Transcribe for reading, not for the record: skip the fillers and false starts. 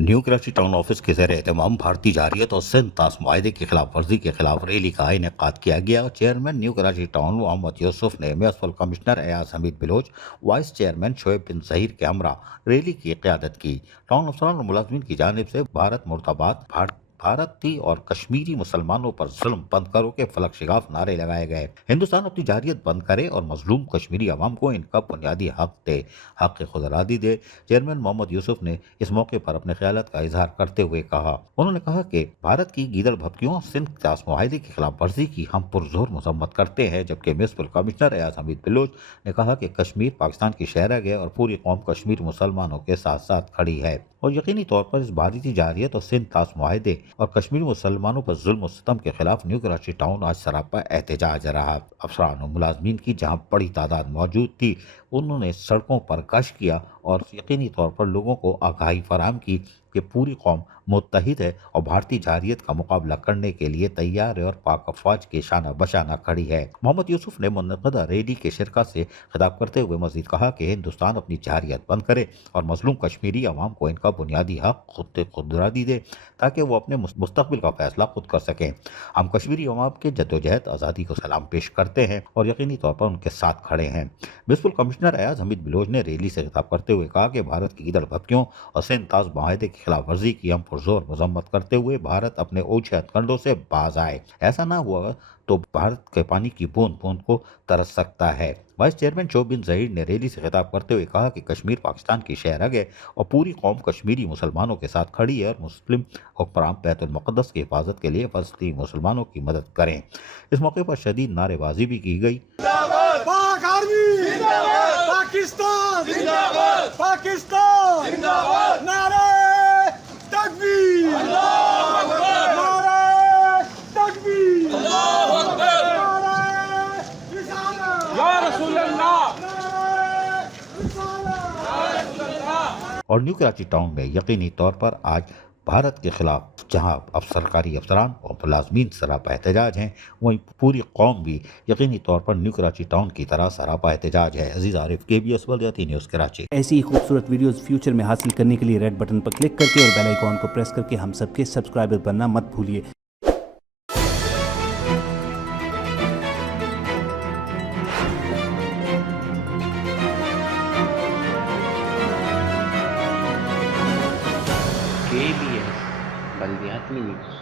New Karachi town office के ज़ेर एहतमाम भारतीय जारियत और सिंध ताश माहे की खिलाफ वर्जी के खिलाफ रैली का इनेकाद किया गया। Chairman new Karachi town Mohammad Yusuf ने municipal commissioner Ayaz Hameed Baloch, vice chairman Shoaib bin Zaheer के हमरा रैली की क़यादत की। टाउन अफसरान और मुलाजमीन की जानिब से भारत मुर्दाबाद, भारतीय और कश्मीरी मुसलमानों पर जुल्म बंद करो के फलक शिगाफ नारे लगाए गए। हिंदुस्तान अपनी जारियत बंद करे और मजलूम कश्मीरी अवाम को इनका बुनियादी हक दे, हक खुदरादी दे। चेयरमैन मोहम्मद यूसुफ ने इस मौके पर अपने ख्यालात का इजहार करते हुए कहा, उन्होंने कहा कि भारत की गीदड़ भपकियों सिंध ताश माहे की खिलाफ वर्जी की हम पुरजोर मजम्मत करते हैं। जबकि म्युनिसिपल कमिश्नर एयाज हमीद बिलोच ने कहा कि कश्मीर पाकिस्तान की शहरग है और पूरी कौम कश्मीर मुसलमानों के साथ साथ खड़ी है और यकीनी तौर पर इस भारतीय जारियत और सिंध ताश माहे और कश्मीरी मुसलमानों पर जुल्म और सितम के खिलाफ न्यू कराची टाउन आज सरापा एहतजाज रहा। अफसरान और मुलाजमीन की जहां बड़ी तादाद मौजूद थी, उन्होंने सड़कों पर गश्त किया और यकीनी तौर पर लोगों को आगाही फराहम की कि पूरी कौम मुत्तहिद है और भारतीय जारियत का मुकाबला करने के लिए तैयार है और पाक अफवाज के शाना बशाना खड़ी है। मोहम्मद यूसुफ ने मुनक़दा रैली के शिरका से खिताब करते हुए मजीद कहा कि हिंदुस्तान अपनी जारियत बंद करे और मजलूम कश्मीरी अवाम को इनका बुनियादी हक खुदरादी दे ताकि वो अपने मुस्तकबिल का फैसला खुद कर सकें। हम कश्मीरी अवाम के जद्दोजहद आज़ादी को सलाम पेश करते हैं और यकीनी तौर पर उनके साथ खड़े हैं। म्युनिसिपल कमिश्नर एयाज हमीद बिलोच ने रैली से खिताब करते हुए कहा कि भारत की गीदड़ भपकियों और सिंध ताश माहे की खिलाफ वर्जी की हम पुरजोर मजम्मत करते हुए भारत अपने ओछे हथकंडों से बाज आए। ऐसा ना हुआ तो भारत के पानी की बूंद बूंद को तरस सकता है। वाइस चेयरमैन शोएब बिन ज़हीर ने रैली से खिताब करते हुए कहा कि कश्मीर पाकिस्तान की शहरग है और पूरी कौम कश्मीरी मुसलमानों के साथ खड़ी है और मुस्लिम हुक्मरान बैतुल मुक़द्दस की हिफाजत के लिए फ़लस्तीनी मुसलमानों की मदद करें। इस मौके पर शदीद नारेबाजी भी की गई। पाक आर्मी जिंदाबाद, पाकिस्तान जिंदाबाद, पाकिस्तान जिंदाबाद, नारे तकबीर, अल्लाहू अकबर, नारे तकबीर, अल्लाहू अकबर, नारे रिसालत, या रसूल अल्लाह, नारे रिसालत, या रसूल अल्लाह। और न्यू कराची टाउन में यकीनी तौर पर आज भारत के खिलाफ जहां अब सरकारी अफसरान और मुलाजमीन सरापा एहतजाज हैं, वहीं पूरी कौम भी यकीनी तौर पर न्यू कराची टाउन की तरह सरापा एहतजाज है। अजीज आरिफ, KBS बल्दियाती न्यूज़ कराची। ऐसी ही खूबसूरत वीडियोस फ्यूचर में हासिल करने के लिए रेड बटन पर क्लिक करके और बेल आइकॉन को प्रेस करके हम सबके सब्सक्राइबर बनना मत भूलिए। KBS बल्दियाती न्यूज़।